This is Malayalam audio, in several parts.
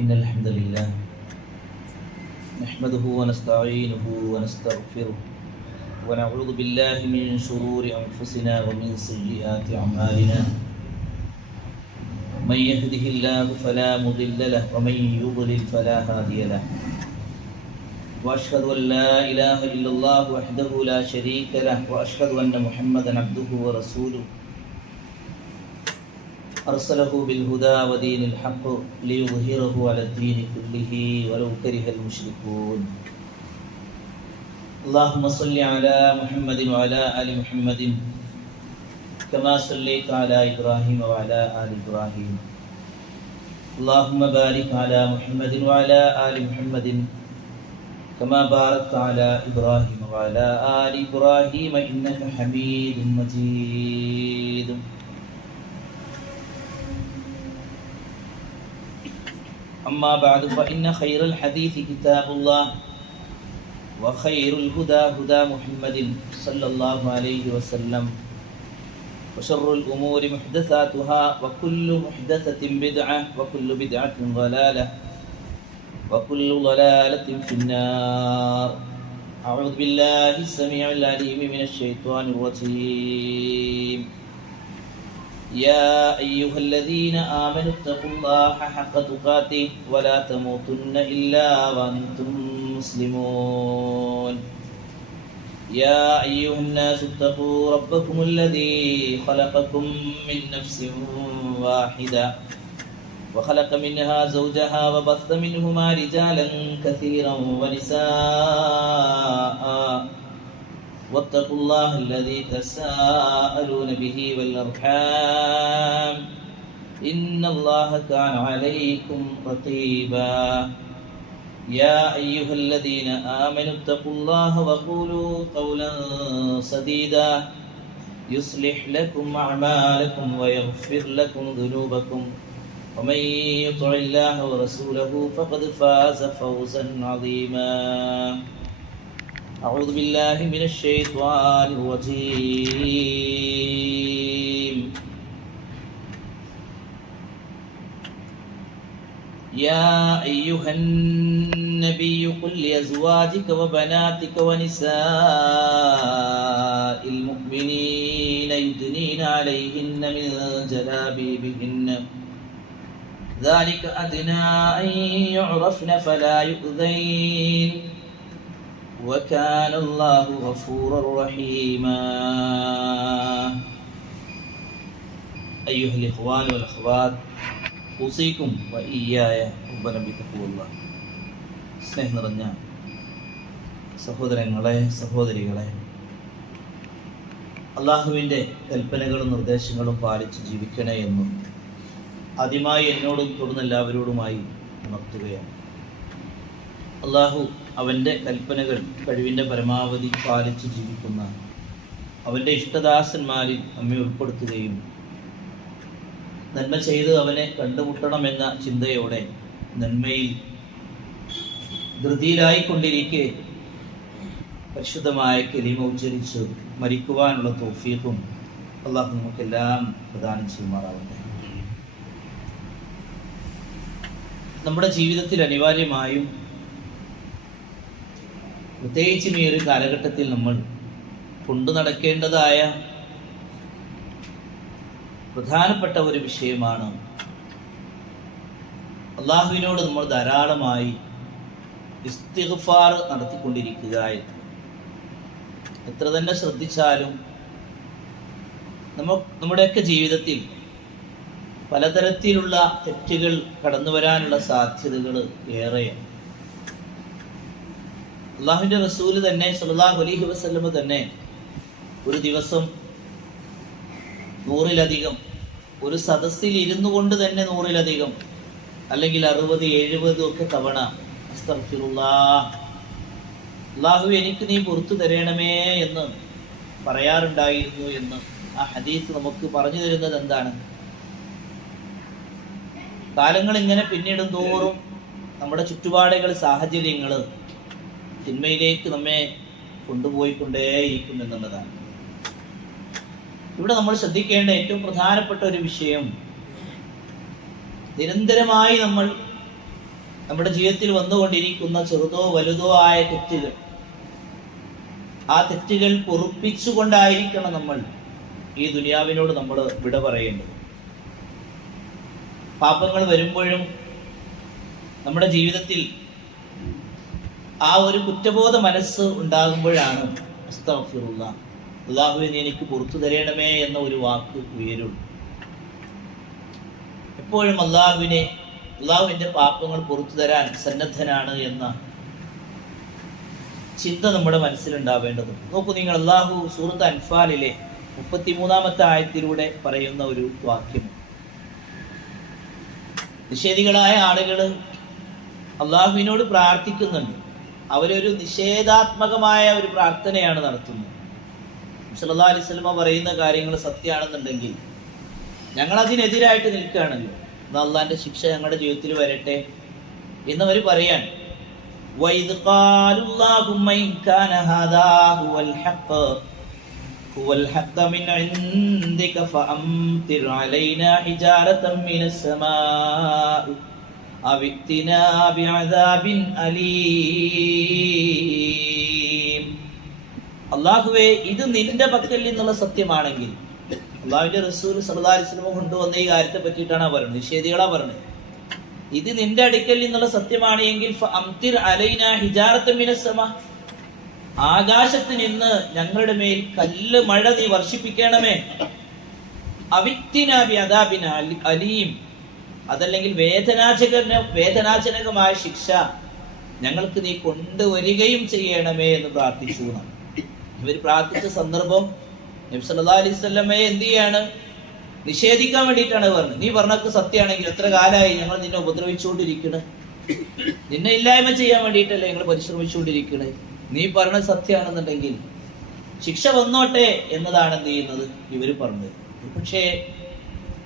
إن الحمد لله نحمده ونستعينه ونستغفره ونعوذ بالله من شرور أنفسنا ومن سيئات أعمالنا من يهده الله فلا مضل له ومن يضلل فلا هادي له وأشهد أن لا إله إلا الله وحده لا شريك له وأشهد أن محمدا عبده ورسوله أرسله بالهدى ودين الحق ليظهره على الدين كله ولو كره المشركون اللهم صل على محمد وعلى آل محمد كما صليت على إبراهيم وعلى آل إبراهيم اللهم بارك على محمد وعلى آل محمد كما باركت على إبراهيم وعلى آل إبراهيم إنك حميد مجيد أما بعد فإن خير الحديث كتاب الله وخير الهدى هدى محمد صلى الله عليه وسلم وشر الأمور محدثاتها وكل محدثة بدعة وكل بدعة ضلالة وكل ضلالة في النار أعوذ بالله السميع العليم من الشيطان الرجيم يا أيها الذين آمنوا اتقوا الله حق تقاته ولا تموتن إلا وأنتم مسلمون يا أيها الناس اتقوا ربكم الذي خلقكم من نفس واحدة وخلق منها زوجها وبث منهما رجالا كثيرا ونساء واتقوا الله الذي تساءلون به والأرحام إن الله كان عليكم رقيبا يا أيها الذين آمنوا اتقوا الله وقولوا قولا سديدا يصلح لكم أعمالكم ويغفر لكم ذنوبكم ومن يطع الله ورسوله فقد فاز فوزا عظيما أعوذ بالله من الشيطان الرجيم يا أيها النبي قل لأزواجك وبناتك ونساء المؤمنين يدنين عليهن من جلابيبهن ذلك أدنى أن يعرفن فلا يؤذين وكان الله غفورا رحيما أيها الإخوان والأخوات أوصيكم وإياي ربنا بتقوى الله സ്നേഹം നിറഞ്ഞ സഹോദരങ്ങളെ സഹോദരികളെ, അള്ളാഹുവിൻ്റെ കൽപ്പനകളും നിർദ്ദേശങ്ങളും പാലിച്ച് ജീവിക്കണേ എന്നും ആദ്യമായി എന്നോടും തുടർന്ന് എല്ലാവരോടുമായി ഉണർത്തുകയാണ്. അള്ളാഹു അവൻ്റെ കൽപ്പനകൾ കഴിവിൻ്റെ പരമാവധി പാലിച്ച് ജീവിക്കുന്ന അവൻ്റെ ഇഷ്ടദാസന്മാരിൽ നമ്മെ ഉൾപ്പെടുത്തുകയും നന്മ ചെയ്ത് അവനെ കണ്ടുമുട്ടണമെന്ന ചിന്തയോടെ നന്മയിൽ ധൃതിയിലായിക്കൊണ്ടിരിക്കെ പരിശുദ്ധമായ കലിമ ഉച്ചരിച്ച് മരിക്കുവാനുള്ള തൗഫീഖും അള്ളാഹു നമുക്കെല്ലാം പ്രദാനം ചെയ്യുമാറാവട്ടെ. നമ്മുടെ ജീവിതത്തിൽ അനിവാര്യമായും പ്രത്യേകിച്ചും ഈ ഒരു കാലഘട്ടത്തിൽ നമ്മൾ കൊണ്ടു നടക്കേണ്ടതായ പ്രധാനപ്പെട്ട ഒരു വിഷയമാണ് അള്ളാഹുവിനോട് നമ്മൾ ധാരാളമായി ഇസ്തിഗ്ഫാർ നടത്തിക്കൊണ്ടിരിക്കുക. എത്ര തന്നെ ശ്രദ്ധിച്ചാലും നമ്മുടെയൊക്കെ ജീവിതത്തിൽ പലതരത്തിലുള്ള തെറ്റുകൾ കടന്നു വരാനുള്ള സാധ്യതകൾ ഏറെയാണ്. അള്ളാഹുവിൻ്റെ റസൂല് തന്നെ സല്ലല്ലാഹു അലൈഹി വസല്ലമ തന്നെ ഒരു ദിവസം 100-ലധികം, ഒരു സദസ്സിൽ ഇരുന്നു കൊണ്ട് തന്നെ 100-ലധികം അല്ലെങ്കിൽ 60-70 ഒക്കെ തവണ അസ്തഗ്ഫിറുല്ലാഹ്, അള്ളാഹു എനിക്ക് നീ പുറത്തു തരണമേ എന്ന് പറയാറുണ്ടായിരുന്നു എന്ന് ആ ഹദീസ് നമുക്ക് പറഞ്ഞു തരുന്നത് എന്താണ്? കാലങ്ങൾ ഇങ്ങനെ പിന്നിടും തോറും നമ്മുടെ ചുറ്റുപാടുകൾ, സാഹചര്യങ്ങൾ തിന്മയിലേക്ക് നമ്മെ കൊണ്ടുപോയിക്കൊണ്ടേയിരിക്കും എന്നുള്ളതാണ്. ഇവിടെ നമ്മൾ ശ്രദ്ധിക്കേണ്ട ഏറ്റവും പ്രധാനപ്പെട്ട ഒരു വിഷയം, നിരന്തരമായി നമ്മൾ നമ്മുടെ ജീവിതത്തിൽ വന്നുകൊണ്ടിരിക്കുന്ന ചെറുതോ വലുതോ ആയ തെറ്റുകൾ, ആ തെറ്റുകൾ പൊറുപ്പിച്ചുകൊണ്ടായിരിക്കണം നമ്മൾ ഈ ദുനിയാവിനോട് നമ്മൾ വിട പറയേണ്ടത്. പാപങ്ങൾ വരുമ്പോഴും നമ്മുടെ ജീവിതത്തിൽ ആ ഒരു കുറ്റബോധ മനസ്സ് ഉണ്ടാകുമ്പോഴാണ് അസ്തഗ്ഫിറുല്ലാഹ്, അല്ലാഹുവേ നീ എനിക്ക് പുറത്തു തരണമേ എന്ന ഒരു വാക്ക് ഉയരുള്ളൂ. എപ്പോഴും അള്ളാഹുവിൻ്റെ പാപങ്ങൾ പുറത്തു തരാൻ സന്നദ്ധനാണ് എന്ന ചിന്ത നമ്മുടെ മനസ്സിലുണ്ടാവേണ്ടത്. നോക്കൂ നിങ്ങൾ, അള്ളാഹു സൂറത്ത് അൻഫാലിലെ 33-ാമത്തെ ആയത്തിലൂടെ പറയുന്ന ഒരു വാക്യം, നിഷേധികളായ ആളുകൾ അള്ളാഹുവിനോട് പ്രാർത്ഥിക്കുന്നുണ്ട്. അവരൊരു നിഷേധാത്മകമായ ഒരു പ്രാർത്ഥനയാണ് നടത്തുന്നത്. സല്ലല്ലാഹു അലൈഹി വസല്ലം പറയുന്ന കാര്യങ്ങൾ സത്യമാണെന്നുണ്ടെങ്കിൽ ഞങ്ങൾ അതിനെതിരായിട്ട് നിൽക്കുകയാണല്ലോ, എന്നാൽ അള്ളാഹിൻ്റെ ശിക്ഷ ഞങ്ങളുടെ ജീവിതത്തിൽ വരട്ടെ എന്നവർ പറയാൻ. وَإِذْ قَالُوا اللَّهُمَّ إِنْ كَانَ هَذَا هُوَ الْحَقُّ مِنْ عِنْدِكَ فَأَمْطِرْ عَلَيْنَا حِجَارَةً مِنَ السَّمَاءِ أَوْ ائْتِنَا بِعَذَابٍ أَلِيمٍ. അല്ലാഹുവേ, ഇത് നിന്റെ പക്കൽ നിന്നുള്ള സത്യമാണെങ്കിൽ, അള്ളാഹുവിന്റെ റസൂൽ സല്ലല്ലാഹു അലൈഹി വസല്ലം കൊണ്ടുവന്ന ഈ കാര്യത്തെ പറ്റിയിട്ടാണ് പറയുന്നത്, നിഷേധികളാ പറയുന്നത്. ഇത് നിന്റെ അടുക്കൽ നിന്നുള്ള സത്യമാണ് എങ്കിൽ ഫഅംതിർ അലൈനാ ഹിജാറത്തൻ മിനസ് സമാ, ആകാശത്ത് നിന്ന് ഞങ്ങളുടെ മേൽ കല്ല് മഴ നീ വർഷിപ്പിക്കണമേ. അവിത്തിനാ ബിഅദാബിൻ അലീം, അതല്ലെങ്കിൽ വേദനാജനകമായ ശിക്ഷ ഞങ്ങൾക്ക് നീ കൊണ്ടുവരികയും ചെയ്യണമേ എന്ന് പ്രാർത്ഥിച്ചു. ഇവർ പ്രാർത്ഥിച്ച സന്ദർഭം നബി സല്ലല്ലാഹു അലൈഹി വസല്ലമയെ എന്ത് ചെയ്യാണ്? നിഷേധിക്കാൻ വേണ്ടിയിട്ടാണ് പറഞ്ഞത്. നീ പറഞ്ഞൊക്കെ സത്യമാണെങ്കിൽ എത്ര കാലമായി ഞങ്ങൾ നിന്നെ ഉപദ്രവിച്ചുകൊണ്ടിരിക്കണേ, നിന്നെ ഇല്ലായ്മ ചെയ്യാൻ വേണ്ടിയിട്ടല്ലേ ഞങ്ങൾ പരിശ്രമിച്ചുകൊണ്ടിരിക്കണേ. നീ പറഞ്ഞത് സത്യമാണെന്നുണ്ടെങ്കിൽ ശിക്ഷ വന്നോട്ടെ എന്നതാണ് എന്ത് ചെയ്യുന്നത് ഇവർ പറഞ്ഞത്. പക്ഷേ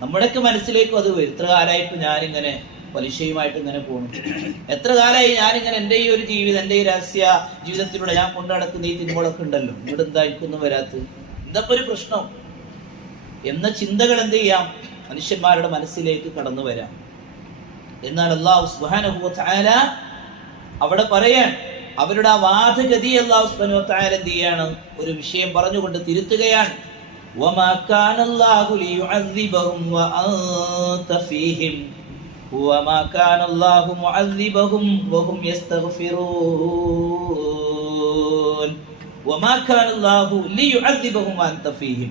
നമ്മുടെയൊക്കെ മനസ്സിലേക്കും അത് വരും. എത്ര കാലമായിട്ട് ഞാനിങ്ങനെ പലിശയുമായിട്ട് ഇങ്ങനെ പോകണം, എത്ര കാലമായി ഞാനിങ്ങനെ എൻ്റെ ഈ ഒരു ജീവിതം, എൻ്റെ ഈ രഹസ്യ ജീവിതത്തിലൂടെ ഞാൻ കൊണ്ടു നടക്കുന്ന ഈ തിന്മകളൊക്കെ ഉണ്ടല്ലോ, ഇവിടെ എന്താ എനിക്കൊന്നും വരാത്തത്, എന്തൊക്കെ ഒരു പ്രശ്നം എന്ന ചിന്തകൾ എന്ത് ചെയ്യാം മനുഷ്യന്മാരുടെ മനസ്സിലേക്ക് കടന്നു വരാം. എന്നാൽ അല്ലാഹു സുബ്ഹാനഹു വ തആല അവിടെ പറയാൻ, അവരുടെ ആ വാദഗതി അല്ലാഹു സുബ്ഹാനഹു വ തആല എന്ത് ചെയ്യാണ്? ഒരു വിഷയം പറഞ്ഞുകൊണ്ട് തിരുത്തുകയാണ്. വമാ കാനല്ലാഹു ലിയുഅദ്ദിബഹും വഅൻത ഫീഹിം വമാ കാനല്ലാഹു മുഅദ്ദിബഹും വഹും യസ്തഗ്ഫിറൂൻ. വമാ കാനല്ലാഹു ലിയുഅദ്ദിബഹും വഅൻത ഫീഹിം,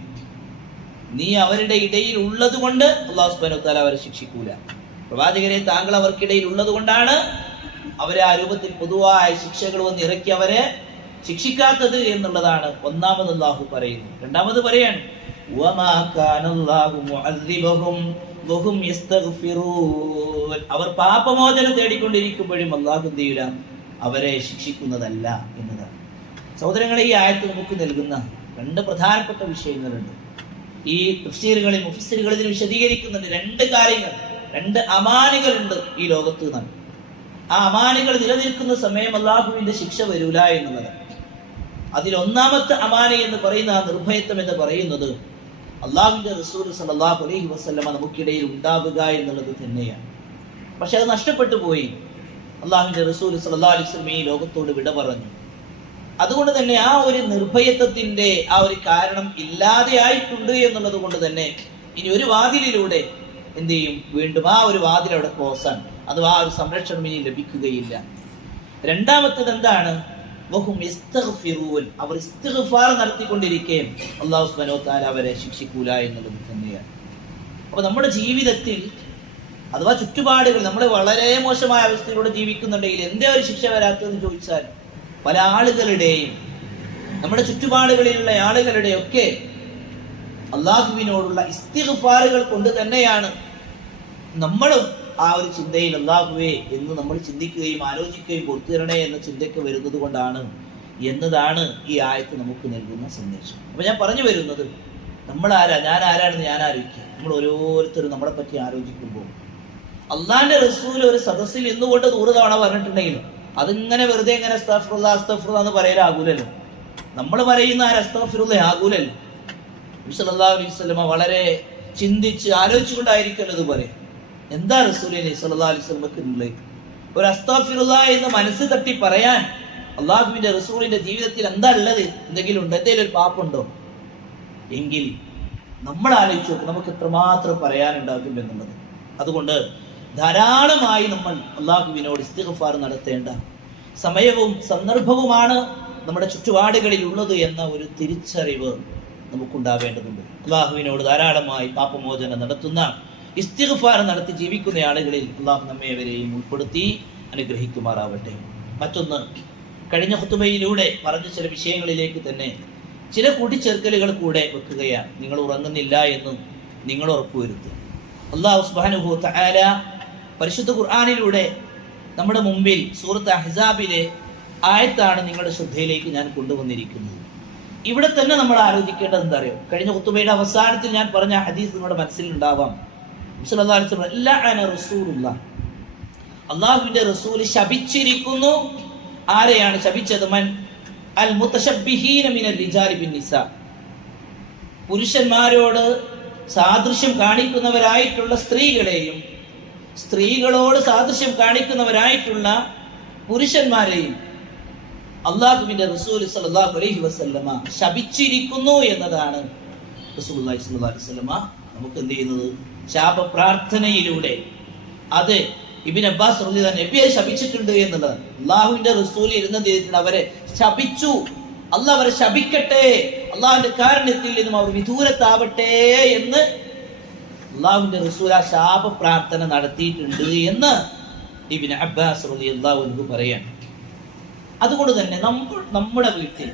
നീ അവരുടെ ഇടയിൽ ഉള്ളത് കൊണ്ട് അല്ലാഹു സുബ്ഹാനഹു വ തആല അവരെ ശിക്ഷിക്കൂല. പ്രവാചകരെ, താങ്കൾ അവർക്കിടയിൽ ഉള്ളത് കൊണ്ടാണ് അവരെ ആ രൂപത്തിൽ പൊതുവായ ശിക്ഷകൾ വന്ന് ഇറക്കി അവരെ ശിക്ഷിക്കാത്തത് എന്നുള്ളതാണ് ഒന്നാമത് അല്ലാഹു പറയുന്നത്. രണ്ടാമത് പറയാണ് വമാ കാനല്ലാഹു മുഅദ്ദിബഹും വഹും യസ്തഗ്ഫിറൂൻ, അവർ പാപമോചനം തേടിക്കൊണ്ടിരിക്കുമ്പോഴും അല്ലാഹു എന്ത് ചെയ്യൂല? അവരെ ശിക്ഷിക്കുന്നതല്ല എന്നതാണ്. സഹോദരങ്ങളെ, ഈ ആയത്ത് നമുക്ക് നൽകുന്ന രണ്ട് പ്രധാനപ്പെട്ട വിഷയങ്ങളുണ്ട്. ഈ തഫ്സീറുകളിൽ മുഫസ്സിറുകളിൽ വിശദീകരിക്കുന്നുണ്ട് രണ്ട് കാര്യങ്ങൾ, രണ്ട് അമാനികളുണ്ട് ഈ ലോകത്ത് നിന്നാണ്. ആ അമാനികൾ നിലനിൽക്കുന്ന സമയം അല്ലാഹുവിന്റെ ശിക്ഷ വരൂല എന്നുള്ളത്. അതിലൊന്നാമത്തെ അമാനി എന്ന് പറയുന്ന ആ നിർഭയത്വം എന്ന് പറയുന്നത് അല്ലാഹുവിന്റെ റസൂൽ സല്ലല്ലാഹു അലൈഹി വസല്ലമ നമുക്കിടയിൽ ഉണ്ടാവുക എന്നുള്ളത് തന്നെയാണ്. പക്ഷെ അത് നഷ്ടപ്പെട്ടു പോയി. അല്ലാഹുവിന്റെ റസൂൽ സല്ലല്ലാഹു അലൈഹി വസല്ലം ഈ ലോകത്തോട് വിട പറഞ്ഞു. അതുകൊണ്ട് തന്നെ ആ ഒരു നിർഭയത്വത്തിന്റെ ആ ഒരു കാരണം ഇല്ലാതെ ആയിട്ടുണ്ട് എന്നുള്ളത് കൊണ്ട് തന്നെ ഇനി ഒരു വാതിലിലൂടെ എന്ത് ചെയ്യും? വീണ്ടും ആ ഒരു വാതിൽ അവിടെ ക്ലോസ് ആണ്. അഥവാ ആ ഒരു സംരക്ഷണം ഇനി ലഭിക്കുകയില്ല. രണ്ടാമത്തത് എന്താണ്? വഹും യസ്തഗ്ഫിറൂൻ, അവർ ഇസ്തിഗ്ഫാർ നടത്തിക്കൊണ്ടിരിക്കുകയും അല്ലാഹു സുബ്ഹാനഹു വ തആല അവരെ ശിക്ഷിക്കൂല എന്നുള്ളത് തന്നെയാണ്. അപ്പോൾ നമ്മുടെ ജീവിതത്തിൽ അഥവാ ചുറ്റുപാടുകൾ നമ്മൾ വളരെ മോശമായ അവസ്ഥയിലൂടെ ജീവിക്കുന്നുണ്ടെങ്കിൽ എന്തേ ഒരു ശിക്ഷ വരാത്തതെന്ന് ചോദിച്ചാൽ പല ആളുകളുടെയും, നമ്മുടെ ചുറ്റുപാടുകളിലുള്ള ആളുകളുടെയൊക്കെ അല്ലാഹുവിനോടുള്ള ഇസ്തിഗ്ഫാറുകൾ കൊണ്ട് തന്നെയാണ് നമ്മളും ആ ഒരു ചിന്തയിൽ അല്ലാഹുവേ എന്ന് നമ്മൾ ചിന്തിക്കുകയും ആലോചിക്കുകയും പുറത്തു തരണേ എന്ന ചിന്തയ്ക്ക് വരുന്നത് കൊണ്ടാണ് എന്നതാണ് ഈ ആയത്ത് നമുക്ക് നൽകുന്ന സന്ദേശം. അപ്പൊ ഞാൻ പറഞ്ഞു വരുന്നത്, നമ്മൾ ആരാ, ഞാൻ ആരാണെന്ന് ഞാൻ ആലോചിക്കുക. നമ്മൾ ഓരോരുത്തരും നമ്മളെ പറ്റി ആലോചിക്കുമ്പോൾ അള്ളാന്റെ റസൂൽ ഒരു സദസ്സിൽ ഇന്നുകൊണ്ട് 100 തവണ പറഞ്ഞിട്ടുണ്ടെങ്കിലും അതിങ്ങനെ വെറുതെ ഇങ്ങനെ അസ്തഗ്ഫിറുല്ലാഹ് അസ്തഗ്ഫിറുല്ലാഹ് എന്ന് പറയലാകൂലല്ലോ. നമ്മൾ പറയുന്ന ആ അസ്തഗ്ഫിറുല്ലാഹ് ആകൂലല്ലോ. നബി സല്ലല്ലാഹു അലൈഹി വസല്ലമ വളരെ ചിന്തിച്ച് ആലോചിച്ചുകൊണ്ടായിരിക്കുമല്ലോ ഇത് പറയും. എന്താ റസൂലേ സല്ലല്ലാഹു അലൈഹി വസല്ലമക്ക് ഉള്ളത്? ഒരു അസ്തഗ്ഫിറുല്ലാഹ് എന്ന് മനസ്സ് തട്ടി പറയാൻ അള്ളാഹുവിന്റെ റസൂലിന്റെ ജീവിതത്തിൽ എന്താ ഉള്ളത്? എന്തെങ്കിലും ഉണ്ട്? എന്തെങ്കിലും ഒരു പാപ്പുണ്ടോ? എങ്കിൽ നമ്മൾ ആലോചിച്ചു നോക്കും നമുക്ക് എത്രമാത്രം പറയാനുണ്ടാകും എന്നുള്ളത്. അതുകൊണ്ട് ധാരാളമായി നമ്മൾ അള്ളാഹുവിനോട് ഇസ്തിഗ്ഫാർ നടത്തേണ്ട സമയവും സന്ദർഭവുമാണ് നമ്മുടെ ചുറ്റുപാടുകളിൽ ഉള്ളത് എന്ന ഒരു തിരിച്ചറിവ് നമുക്കുണ്ടാവേണ്ടതുണ്ട്. അള്ളാഹുവിനോട് ധാരാളമായി പാപമോചനം നടത്തുന്ന, ഇസ്തിഗ്ഫാർ നടത്തി ജീവിക്കുന്ന ആളുകളിൽ അള്ളാഹു നമ്മേവരെയും ഉൾപ്പെടുത്തി അനുഗ്രഹിക്കുമാറാവട്ടെ. മറ്റൊന്ന്, കഴിഞ്ഞ ഖുതുബയിലൂടെ പറഞ്ഞ ചില വിഷയങ്ങളിലേക്ക് തന്നെ ചില കൂട്ടിച്ചേർക്കലുകൾ കൂടെ വെക്കുകയാണ്. നിങ്ങൾ ഉറങ്ങുന്നില്ല എന്ന് നിങ്ങൾ ഉറപ്പുവരുത്തുക. അല്ലാഹു സുബ്ഹാനഹു വ തആല പരിശുദ്ധ ഖുർആനിലൂടെ നമ്മുടെ മുമ്പിൽ സൂറത്ത് അഹ്സാബിലെ ആയത്താണ് നിങ്ങളുടെ ശ്രദ്ധയിലേക്ക് ഞാൻ കൊണ്ടുവന്നിരിക്കുന്നത്. ഇവിടെ തന്നെ നമ്മൾ ആലോചിക്കേണ്ടത് എന്താ അറിയോ? കഴിഞ്ഞ ഖുതുബയുടെ അവസാനത്തിൽ ഞാൻ പറഞ്ഞ ഹദീസ് നിങ്ങളുടെ മനസ്സിലുണ്ടാവാം. സല്ലല്ലാഹു അലൈഹി വസല്ലം ലഅന റസൂലുള്ളാഹ്, അല്ലാഹുവിന്റെ റസൂൽ ശപിച്ചിരിക്കുന്നു. ആരെയാണ് ശപിച്ചത്? മൻ അൽ മുതശബ്ബിഹീന മിനൽ റിജാലി ബിൻ നിസാ, പുരുഷന്മാരോട് സാദൃശ്യം കാണിക്കുന്നവരായിട്ടുള്ള സ്ത്രീകളെയും സ്ത്രീകളോട് സാദൃശ്യം കാണിക്കുന്നവരായിട്ടുള്ള പുരുഷന്മാരെയും അല്ലാഹുവിന്റെ റസൂൽ സല്ലല്ലാഹു അലൈഹി വസല്ലമ ശപിച്ചിരിക്കുന്നു എന്നതാണ് റസൂലുള്ളാഹി സ്വല്ലല്ലാഹു അലൈഹി വസല്ലമ നമുക്ക് എന്ത് ചെയ്യുന്നത്? ശാപ പ്രാർത്ഥനയിലൂടെ. അത് ഇബ്നു അബ്ബാസ് റളിയല്ലാഹു അൻഹു നബിയെ ശപിച്ചിട്ടുണ്ട് എന്നുള്ളത്. അല്ലാഹുവിന്റെ റസൂൽ ഇരുന്നത് അവരെ ശപിച്ചു. അല്ലാഹ് അവരെ ശപിക്കട്ടെ, അല്ലാഹുവിന്റെ കാരുണ്യത്തിൽ നിന്നും അവർ വിദൂരത്താവട്ടെ എന്ന് അല്ലാഹുവിന്റെ റസൂൽ ആ ശാപ പ്രാർത്ഥന നടത്തിയിട്ടുണ്ട് എന്ന് ഇബ്നു അബ്ബാസ് റളിയല്ലാഹു അൻഹു പറയാണ്. അതുകൊണ്ട് തന്നെ നമ്മുടെ വീട്ടിൽ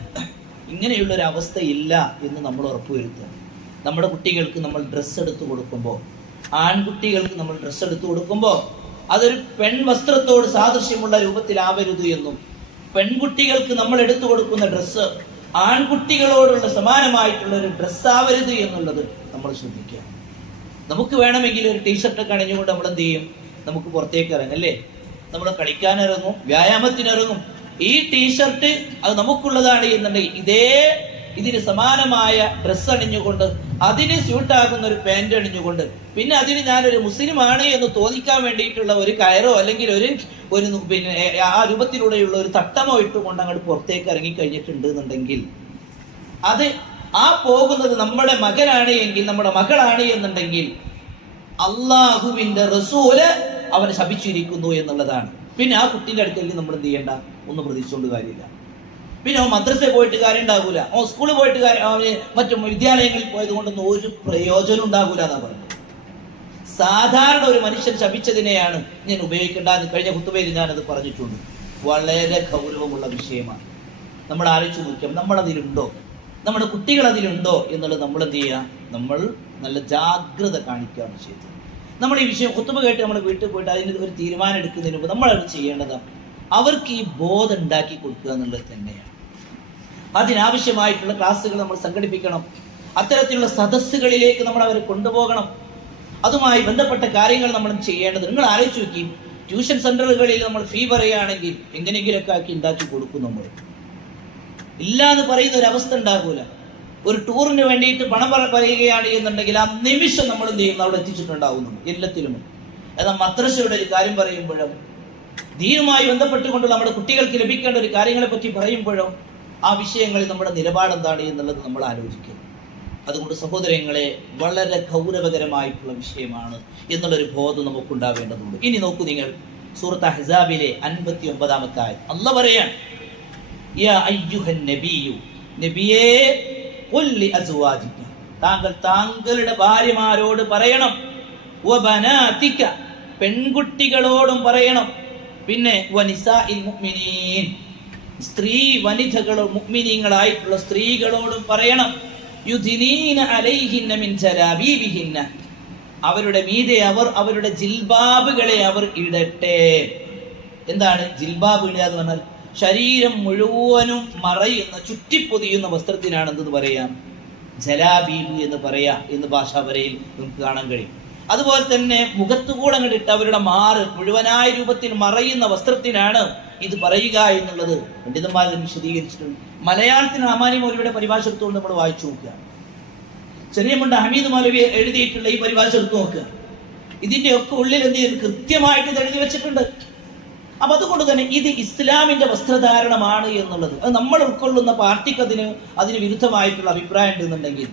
ഇങ്ങനെയുള്ള ഒരു അവസ്ഥ ഇല്ല എന്ന് നമ്മൾ ഉറപ്പുവരുത്തുക. നമ്മുടെ കുട്ടികൾക്ക് നമ്മൾ ഡ്രസ്സ് എടുത്തു കൊടുക്കുമ്പോൾ, ആൺകുട്ടികൾക്ക് നമ്മൾ ഡ്രസ്സ് എടുത്തു കൊടുക്കുമ്പോൾ അതൊരു പെൺവസ്ത്രത്തോട് സാദൃശ്യമുള്ള രൂപത്തിലാവരുത് എന്നും, പെൺകുട്ടികൾക്ക് നമ്മൾ എടുത്തു കൊടുക്കുന്ന ഡ്രസ്സ് ആൺകുട്ടികളോടുള്ള സമാനമായിട്ടുള്ള ഒരു ഡ്രസ്സ് ആവരുത് എന്നുള്ളത് നമ്മൾ ശ്രദ്ധിക്കുക. നമുക്ക് വേണമെങ്കിൽ ഒരു ടീഷർട്ടൊക്കെ അണിഞ്ഞുകൊണ്ട് നമ്മൾ എന്ത് ചെയ്യും? നമുക്ക് പുറത്തേക്ക് ഇറങ്ങും അല്ലേ? നമ്മൾ കളിക്കാനിറങ്ങും, വ്യായാമത്തിനിറങ്ങും. ഈ ടീഷർട്ട് അത് നമുക്കുള്ളതാണ് എന്നുണ്ടെങ്കിൽ ഇതിന് സമാനമായ ഡ്രസ്സ് അണിഞ്ഞുകൊണ്ട്, അതിന് സ്യൂട്ടാകുന്ന ഒരു പാൻറ് അണിഞ്ഞുകൊണ്ട്, പിന്നെ അതിന് ഞാനൊരു മുസ്ലിമാണ് എന്ന് തോന്നിക്കാൻ വേണ്ടിയിട്ടുള്ള ഒരു കയറോ അല്ലെങ്കിൽ ഒരു പിന്നെ ആ രൂപത്തിലൂടെയുള്ള ഒരു തട്ടമോ ഇട്ടുകൊണ്ട് അങ്ങോട്ട് പുറത്തേക്ക് ഇറങ്ങി കഴിഞ്ഞിട്ടുണ്ട് എന്നുണ്ടെങ്കിൽ, അത് ആ പോകുന്നത് നമ്മുടെ മകനാണ് എങ്കിൽ, നമ്മുടെ മകളാണ് എന്നുണ്ടെങ്കിൽ അള്ളാഹുവിന്റെ റസൂല് അവനെ ശപിച്ചിരിക്കുന്നു എന്നുള്ളതാണ്. പിന്നെ ആ കുട്ടിന്റെ അടുക്കൽ നമ്മൾ എന്ത് ചെയ്യണ്ട? ഒന്നും പ്രതീക്ഷിച്ചുകൊണ്ട് കാര്യമില്ല. പിന്നെ അവൻ മദ്രസയിൽ പോയിട്ട് കാര്യം ഉണ്ടാകൂല, അവൻ സ്കൂളിൽ പോയിട്ട് അവന് മറ്റു വിദ്യാലയങ്ങളിൽ പോയത് കൊണ്ടൊന്നും ഒരു പ്രയോജനം ഉണ്ടാകൂല എന്നാ പറഞ്ഞത്. സാധാരണ ഒരു മനുഷ്യൻ ശപിച്ചതിനെയാണ് ഞാൻ ഉപയോഗിക്കേണ്ടതെന്ന് കഴിഞ്ഞ ഖുതുബയിൽ ഞാനത് പറഞ്ഞിട്ടുണ്ട്. വളരെ ഗൗരവമുള്ള വിഷയമാണ്. നമ്മൾ ആലോചിച്ച് നോക്കിയാൽ നമ്മളതിലുണ്ടോ, നമ്മുടെ കുട്ടികൾ അതിലുണ്ടോ എന്നുള്ളത് നമ്മൾ എന്ത് ചെയ്യുക? നമ്മൾ നല്ല ജാഗ്രത കാണിക്കുക വിഷയത്തിൽ. നമ്മൾ ഈ വിഷയം ഖുതുബ കേട്ട് നമ്മൾ വീട്ടിൽ പോയിട്ട് അതിന് ഒരു തീരുമാനം എടുക്കുന്നതിന് മുമ്പ് നമ്മൾ അത് ചെയ്യേണ്ടത് അവർക്ക് ഈ ബോധം ഉണ്ടാക്കി കൊടുക്കുക എന്നുള്ളത് തന്നെയാണ്. അതിനാവശ്യമായിട്ടുള്ള ക്ലാസ്സുകൾ നമ്മൾ സംഘടിപ്പിക്കണം. അത്തരത്തിലുള്ള സദസ്സുകളിലേക്ക് നമ്മൾ അവരെ കൊണ്ടുപോകണം. അതുമായി ബന്ധപ്പെട്ട കാര്യങ്ങൾ നമ്മൾ ചെയ്യേണ്ടത്. നിങ്ങൾ ആലോചിച്ച് നോക്കി, ട്യൂഷൻ സെന്ററുകളിൽ നമ്മൾ ഫീ പറയുകയാണെങ്കിൽ എങ്ങനെയെങ്കിലൊക്കെ ആക്കി ഉണ്ടാക്കി കൊടുക്കും. നമ്മൾ ഇല്ല എന്ന് പറയുന്ന ഒരു അവസ്ഥ ഉണ്ടാകൂല. ഒരു ടൂറിന് വേണ്ടിയിട്ട് പണം പറയുകയാണ് എന്നുണ്ടെങ്കിൽ ആ നിമിഷം നമ്മൾ എന്ത് ചെയ്യുന്നു? അവിടെ എത്തിച്ചിട്ടുണ്ടാവുന്നു എല്ലാത്തിലും. എന്നാൽ മദ്രസയുടെ ഒരു കാര്യം പറയുമ്പോഴും, ദീനുമായി ബന്ധപ്പെട്ടുകൊണ്ട് നമ്മുടെ കുട്ടികൾക്ക് ലഭിക്കേണ്ട ഒരു കാര്യങ്ങളെ പറ്റി പറയുമ്പോഴും ആ വിഷയങ്ങളിൽ നമ്മുടെ നിലപാട് എന്താണ് എന്നുള്ളത് നമ്മൾ ആലോചിക്കുക. അതുകൊണ്ട് സഹോദരങ്ങളെ, വളരെ ഗൗരവകരമായിട്ടുള്ള വിഷയമാണ് എന്നുള്ളൊരു ബോധം നമുക്കുണ്ടാവേണ്ടതുണ്ട്. ഇനി നോക്കൂ നിങ്ങൾ, സൂറത്ത് അഹ്സാബിലെ 59-ാമത്തെ ആയത്ത് അല്ലാഹ് പറയാണ്, യാ അയ്യുഹൻ നബിയു, നബിയേ ഖുൽ ലി അസ്വാജിക, താങ്കളുടെ ഭാര്യമാരോട് പറയണം, വബനാതിക, പെൺകുട്ടികളോടും പറയണം, പിന്നെ വനിസാഇൽ മുഅ്മിനീൻ, സ്ത്രീ വനിതകളും മുഅ്മിനീങ്ങളായിട്ടുള്ള സ്ത്രീകളോടും പറയണം, യുദ്നീന അലൈഹിന്ന മിൻ ജലാബീബിഹിന്ന, അവരുടെ മീതെ അവരുടെ ജിൽബാബുകളെ അവർ ഇടട്ടെ. എന്താണ് ജിൽബാബ് ഇടുക എന്ന് പറഞ്ഞാൽ? ശരീരം മുഴുവനും മറയുന്ന, ചുറ്റിപ്പൊതിയുന്ന വസ്ത്രത്തിനാണ് എന്തെന്ന് പറയാം? ജലാബീബ് എന്ന് പറയാം എന്ന് ഭാഷാപരയിൽ നമുക്ക് കാണാൻ കഴിയും. അതുപോലെ തന്നെ മുഖത്തുകൂടെ കണ്ടിട്ട് അവരുടെ മാറ് മുഴുവനായ രൂപത്തിൽ മറയുന്ന വസ്ത്രത്തിനാണ് ഇത് പറയുക എന്നുള്ളത് പണ്ഡിതന്മാർ വിശദീകരിച്ചിട്ടുണ്ട്. മലയാളത്തിന് അമാനി മൗലവിയുടെ പരിഭാഷ എടുത്തുകൊണ്ട് നമ്മൾ വായിച്ചു നോക്കുക. ചെറിയ മുണ്ട ഹമീദ് മൗലവി എഴുതിയിട്ടുള്ള ഈ പരിഭാഷ എടുത്തു നോക്കുക. ഇതിന്റെ ഒക്കെ ഉള്ളിൽ എന്ത് ചെയ്ത് കൃത്യമായിട്ട് ഇത് എഴുതി വെച്ചിട്ടുണ്ട്. അപ്പൊ അതുകൊണ്ട് തന്നെ ഇത് ഇസ്ലാമിന്റെ വസ്ത്രധാരണമാണ് എന്നുള്ളത്, അത് നമ്മൾ ഉൾക്കൊള്ളുന്ന പാർട്ടിക്ക് അതിന് വിരുദ്ധമായിട്ടുള്ള അഭിപ്രായം ഉണ്ടെന്നുണ്ടെങ്കിൽ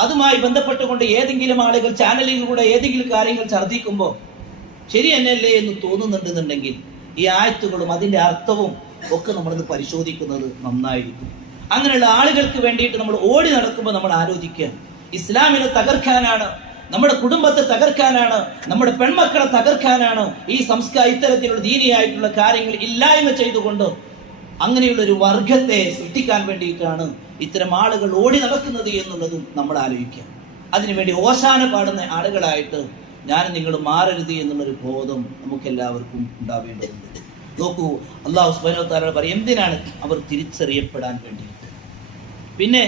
അതുമായി ബന്ധപ്പെട്ടുകൊണ്ട് ഏതെങ്കിലും ആളുകൾ ചാനലിലൂടെ ഏതെങ്കിലും കാര്യങ്ങൾ ഛർദ്ദിക്കുമ്പോൾ ശരി തന്നെയല്ലേ എന്ന് തോന്നുന്നുണ്ടെന്നുണ്ടെങ്കിൽ ഈ ആയത്തുകളും അതിന്റെ അർത്ഥവും ഒക്കെ നമ്മളത് പരിശോധിക്കുന്നത് നന്നായിരിക്കും. അങ്ങനെയുള്ള ആളുകൾക്ക് വേണ്ടിയിട്ട് നമ്മൾ ഓടി നടക്കുമ്പോൾ നമ്മൾ ആലോചിക്കുക, ഇസ്ലാമിനെ തകർക്കാനാണ്, നമ്മുടെ കുടുംബത്തെ തകർക്കാനാണ്, നമ്മുടെ പെൺമക്കളെ തകർക്കാനാണ്, ഈ ഇത്തരത്തിലുള്ള ദീനിയായിട്ടുള്ള കാര്യങ്ങൾ ഇല്ലായ്മ ചെയ്തുകൊണ്ട് അങ്ങനെയുള്ള ഒരു വർഗത്തെ സൃഷ്ടിക്കാൻ വേണ്ടിയിട്ടാണ് ഇത്തരം ആളുകൾ ഓടി നടക്കുന്നത് എന്നുള്ളതും നമ്മൾ ആലോചിക്കുക. അതിനുവേണ്ടി ഓശാന പാടുന്ന ആളുകളായിട്ട് ഞാൻ നിങ്ങൾ മാറരുത് എന്നുള്ളൊരു ബോധം നമുക്ക് എല്ലാവർക്കും ഉണ്ടാവേണ്ടതുണ്ട്. നോക്കൂ, അല്ലാഹു സുബ്ഹാനഹു വ തആല പറയും എന്തിനാണ് അവർ തിരിച്ചറിയപ്പെടാൻ വേണ്ടിയിട്ട്. പിന്നെ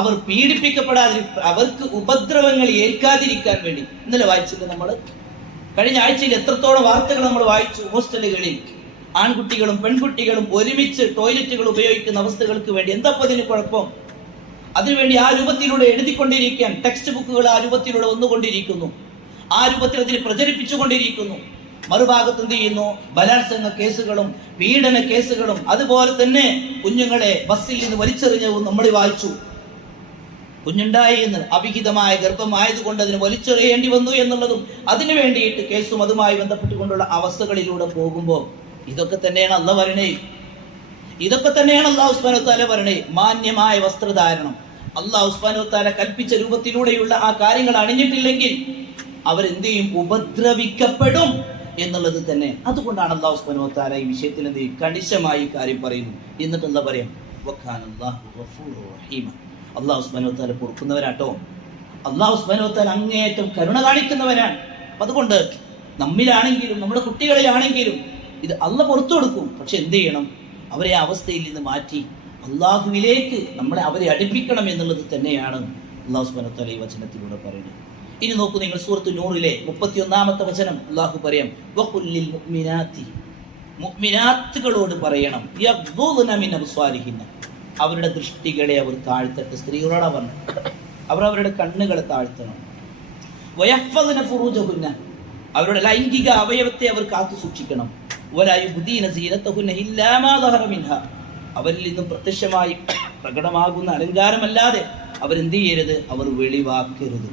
അവർ പീഡിപ്പിക്കപ്പെടാതെ, അവർക്ക് ഉപദ്രവങ്ങൾ ഏൽക്കാതിരിക്കാൻ വേണ്ടി. ഇന്നലെ വായിച്ചില്ല നമ്മൾ, കഴിഞ്ഞ ആഴ്ചയിൽ എത്രത്തോളം വാർത്തകൾ നമ്മൾ വായിച്ചു. ഹോസ്റ്റലുകളിൽ ആൺകുട്ടികളും പെൺകുട്ടികളും ഒരുമിച്ച് ടോയ്ലറ്റുകൾ ഉപയോഗിക്കുന്ന അവസ്ഥകൾക്ക് വേണ്ടി. എന്താ അതിന് കുഴപ്പം? അതിനുവേണ്ടി ആ രൂപത്തിലൂടെ എഴുതിക്കൊണ്ടിരിക്കാൻ ടെക്സ്റ്റ് ബുക്കുകൾ ആ രൂപത്തിലൂടെ വന്നുകൊണ്ടിരിക്കുന്നു, ആ രൂപത്തിൽ അതിന് പ്രചരിപ്പിച്ചുകൊണ്ടിരിക്കുന്നു. മറുഭാഗത്ത് എന്ത് ചെയ്യുന്നു? ബലാത്സംഗ കേസുകളും പീഡന കേസുകളും അതുപോലെ തന്നെ കുഞ്ഞുങ്ങളെ ബസ്സിൽ നിന്ന് വലിച്ചെറിഞ്ഞവും നമ്മൾ വായിച്ചു. കുഞ്ഞുണ്ടായി എന്ന്, അവിഹിതമായ ഗർഭമായതുകൊണ്ട് അതിന് വലിച്ചെറിയേണ്ടി വന്നു എന്നുള്ളതും അതിനു വേണ്ടിയിട്ട് കേസും അതുമായി ബന്ധപ്പെട്ടുകൊണ്ടുള്ള അവസ്ഥകളിലൂടെ പോകുമ്പോൾ ഇതൊക്കെ തന്നെയാണ് അല്ലാഹു പറയണേ, ഇതൊക്കെ തന്നെയാണ് അല്ലാഹു സുബ്ഹാനഹു വ തആല പറയണേ. മാന്യമായ വസ്ത്രധാരണം അല്ലാഹു സുബ്ഹാനഹു വ തആല കൽപ്പിച്ച രൂപത്തിലൂടെയുള്ള ആ കാര്യങ്ങൾ അണിഞ്ഞിട്ടില്ലെങ്കിൽ അവരെന്ത് ചെയ്യും? ഉപദ്രവിക്കപ്പെടും എന്നുള്ളത് തന്നെ. അതുകൊണ്ടാണ് അല്ലാഹു സുബ്ഹാനഹു വ തആല ഈ വിഷയത്തിൽ എന്ത് ചെയ്യും? കണിശമായി കാര്യം പറയുന്നു. എന്നിട്ട് എന്താ പറയാം? വകാനല്ലാഹു ഗഫൂറുർ റഹീമ. അല്ലാഹു സുബ്ഹാനഹു വ തആല പൊറുക്കുന്നവരാട്ടോ. അല്ലാഹു സുബ്ഹാനഹു വ തആല അങ്ങേയറ്റം കരുണ കാണിക്കുന്നവരാണ്. അതുകൊണ്ട് നമ്മിലാണെങ്കിലും നമ്മുടെ കുട്ടികളിലാണെങ്കിലും ഇത് അല്ലാഹു പുറത്തു കൊടുക്കും. പക്ഷെ എന്ത് ചെയ്യണം? അവരെ അവസ്ഥയിൽ നിന്ന് മാറ്റി അള്ളാഹുവിലേക്ക് അവരെ അടുപ്പിക്കണം എന്നുള്ളത് തന്നെയാണ് അല്ലാഹു സുബ്ഹാനഹു വ തആല ഈ വചനത്തിലൂടെ പറയുന്നത്. ഇനി നോക്കൂ നിങ്ങൾ, സൂറത്ത് നൂറിലെ 31-ാമത്തെ വചനം അല്ലാഹു പറയാം, വഖുല്ലിൽ മുഅ്മിനാത്തി, മുഅ്മിനാത്തുകളോട് പറയണം, യഗ്ദൂന മിൻ അബ്സാരിഹിന്ന, അവരുടെ ദൃഷ്ടികളെ അവർ താഴ്ത്തട്ടെ. സ്ത്രീകളോടാ പറഞ്ഞു, അവരുടെ കണ്ണുകളെ താഴ്ത്തണം. വയഹ്ഫദ്ന ഫുറൂജഹുന്ന, അവരുടെ ലൈംഗിക അവയവത്തെ അവർ കാത്തു സൂക്ഷിക്കണം. വലാ യുബ്ദീന സീനതഹുന്ന ഇല്ലാ മാ ദഹറ മിൻഹ, അവരിൽ നിന്നും പ്രത്യക്ഷമായി പ്രകടമാകുന്ന അലങ്കാരമല്ലാതെ അവരെന്ത് ചെയ്യരുത്? അവർ വെളിവാക്കരുത്.